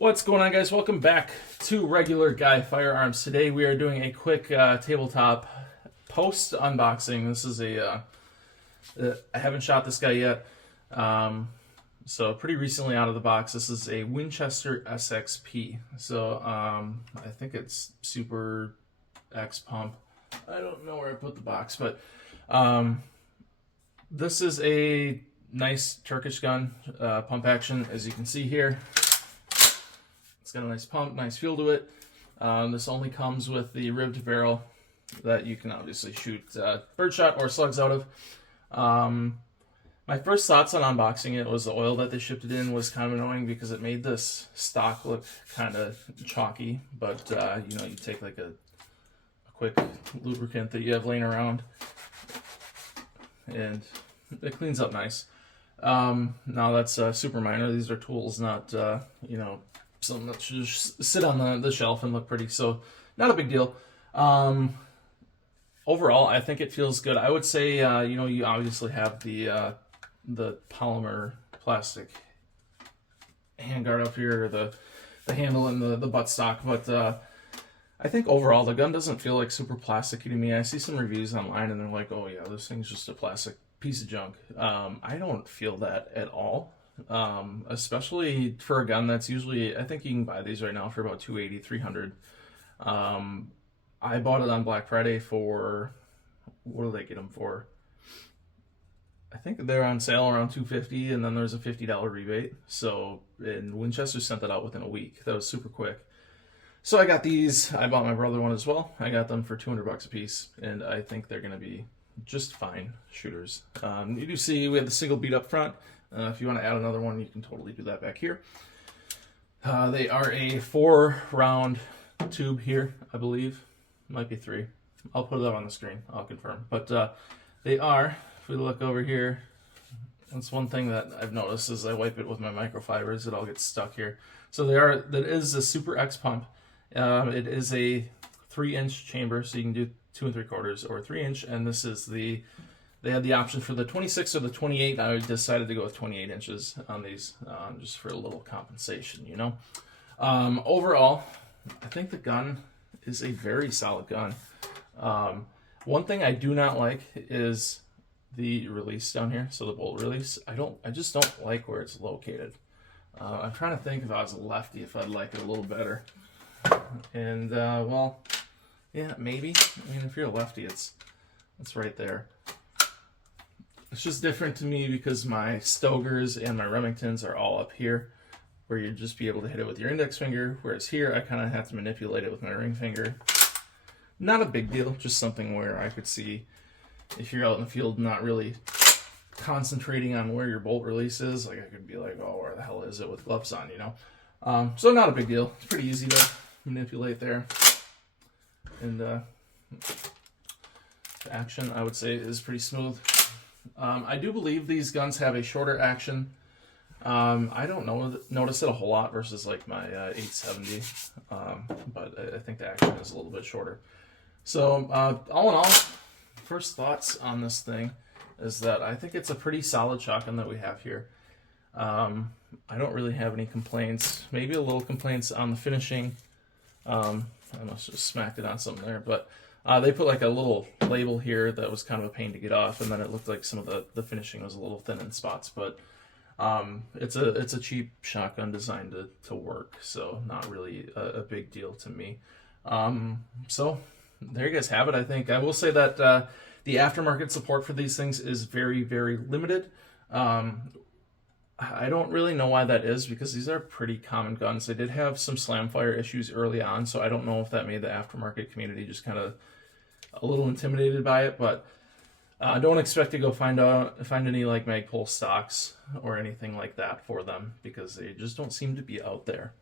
What's going on, guys? Welcome back to Regular Guy Firearms. Today we are doing a quick tabletop post unboxing. This is I haven't shot this guy yet, so pretty recently out of the box. This is a Winchester SXP. So I think it's Super X pump. I don't know where I put the box, but this is a nice Turkish gun, pump action, as you can see here. It's got a nice pump, nice feel to it. This only comes with the ribbed barrel that you can obviously shoot birdshot or slugs out of. My first thoughts on unboxing it was the oil that they shipped it in was kind of annoying because it made this stock look kind of chalky. But you know, you take like a quick lubricant that you have laying around, and it cleans up nice. Now that's super minor. These are tools, not you know, something that should just sit on the shelf and look pretty, so not a big deal. Overall, I think it feels good. I would say, you know, you obviously have the polymer plastic handguard up here, or the handle and the buttstock, but I think overall the gun doesn't feel like super plasticky to me. I see some reviews online and they're like, oh yeah, this thing's just a plastic piece of junk. I don't feel that at all. Especially for a gun that's usually, I think you can buy these right now for about $280, $300. I bought it on Black Friday for, what do they get them for? I think they're on sale around $250, and then there's a $50 rebate. So, and Winchester sent that out within a week. That was super quick. So I got these. I bought my brother one as well. I got them for $200 a piece, and I think they're going to be just fine shooters. You do see we have the single bead up front. If you want to add another one, you can totally do that back here. They are a 4-round tube here, I believe. Might be 3. I'll put it up on the screen. I'll confirm. But they are, if we look over here, that's one thing that I've noticed is I wipe it with my microfibers. It all gets stuck here. So that is a Super X pump. It is a 3-inch chamber, so you can do 2 3/4 or 3-inch, and this is they had the option for the 26 or the 28. I decided to go with 28 inches on these, just for a little compensation, you know. Overall, I think the gun is a very solid gun. One thing I do not like is the release down here. So the bolt release, I just don't like where it's located. I'm trying to think if I was a lefty, if I'd like it a little better. And well, yeah, maybe. I mean, if you're a lefty, it's right there. It's just different to me because my Stogers and my Remingtons are all up here, where you'd just be able to hit it with your index finger, whereas here I kind of have to manipulate it with my ring finger. Not a big deal, just something where I could see if you're out in the field not really concentrating on where your bolt release is, like I could be like, oh, where the hell is it with gloves on, you know? So not a big deal. It's pretty easy to manipulate there. And the action, I would say, is pretty smooth. I do believe these guns have a shorter action. I don't notice it a whole lot versus like my 870, but I think the action is a little bit shorter. So all in all, first thoughts on this thing is that I think it's a pretty solid shotgun that we have here. I don't really have any complaints. Maybe a little complaints on the finishing. I must have smacked it on something there, but they put like a little label here that was kind of a pain to get off, and then it looked like some of the finishing was a little thin in spots, but it's a cheap shotgun designed to work, so not really a big deal to me. So there you guys have it. I think I will say that the aftermarket support for these things is very, very limited. I don't really know why that is, because these are pretty common guns. They did have some slam fire issues early on, so I don't know if that made the aftermarket community just kind of a little intimidated by it, but don't expect to go find any like Magpul stocks or anything like that for them, because they just don't seem to be out there.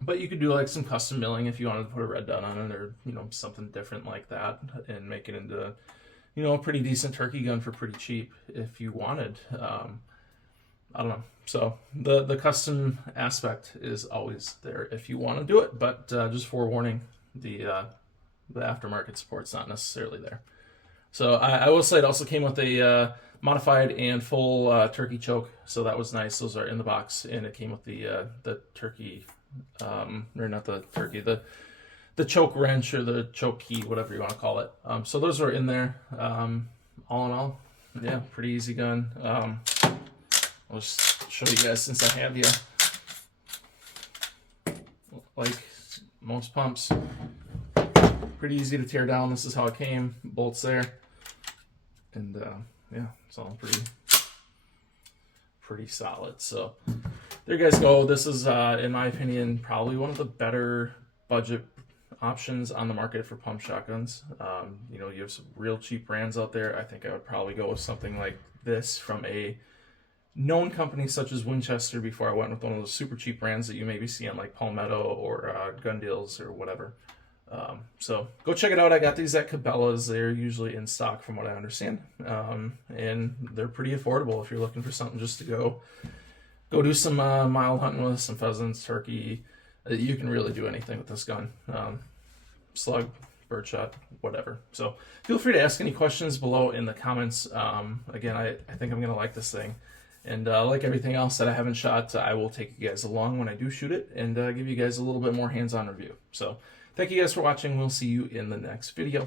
But you could do like some custom milling if you wanted to put a red dot on it, or you know, something different like that, and make it into, you know, a pretty decent turkey gun for pretty cheap if you wanted. I don't know. So the custom aspect is always there if you want to do it, but just forewarning, the aftermarket support's not necessarily there. So I will say it also came with a modified and full turkey choke, so that was nice. Those are in the box, and it came with the turkey, or not the turkey, the choke wrench or the choke key, whatever you want to call it. So those are in there. All in all, yeah, pretty easy gun. I'll just show you guys since I have you. Like most pumps, pretty easy to tear down. This is how it came, bolts there, and yeah, it's all pretty solid. So there you guys go. This is, in my opinion, probably one of the better budget options on the market for pump shotguns. You know, you have some real cheap brands out there. I think I would probably go with something like this from a known company such as Winchester before I went with one of those super cheap brands that you maybe see on like Palmetto or Gun Deals or whatever. So go check it out. I got these at Cabela's. They're usually in stock from what I understand. And they're pretty affordable if you're looking for something just to go do some mild hunting with, some pheasants, turkey. You can really do anything with this gun. Slug, birdshot, whatever. So feel free to ask any questions below in the comments. Again, I think I'm going to like this thing. And like everything else that I haven't shot, I will take you guys along when I do shoot it and give you guys a little bit more hands-on review. So thank you guys for watching. We'll see you in the next video.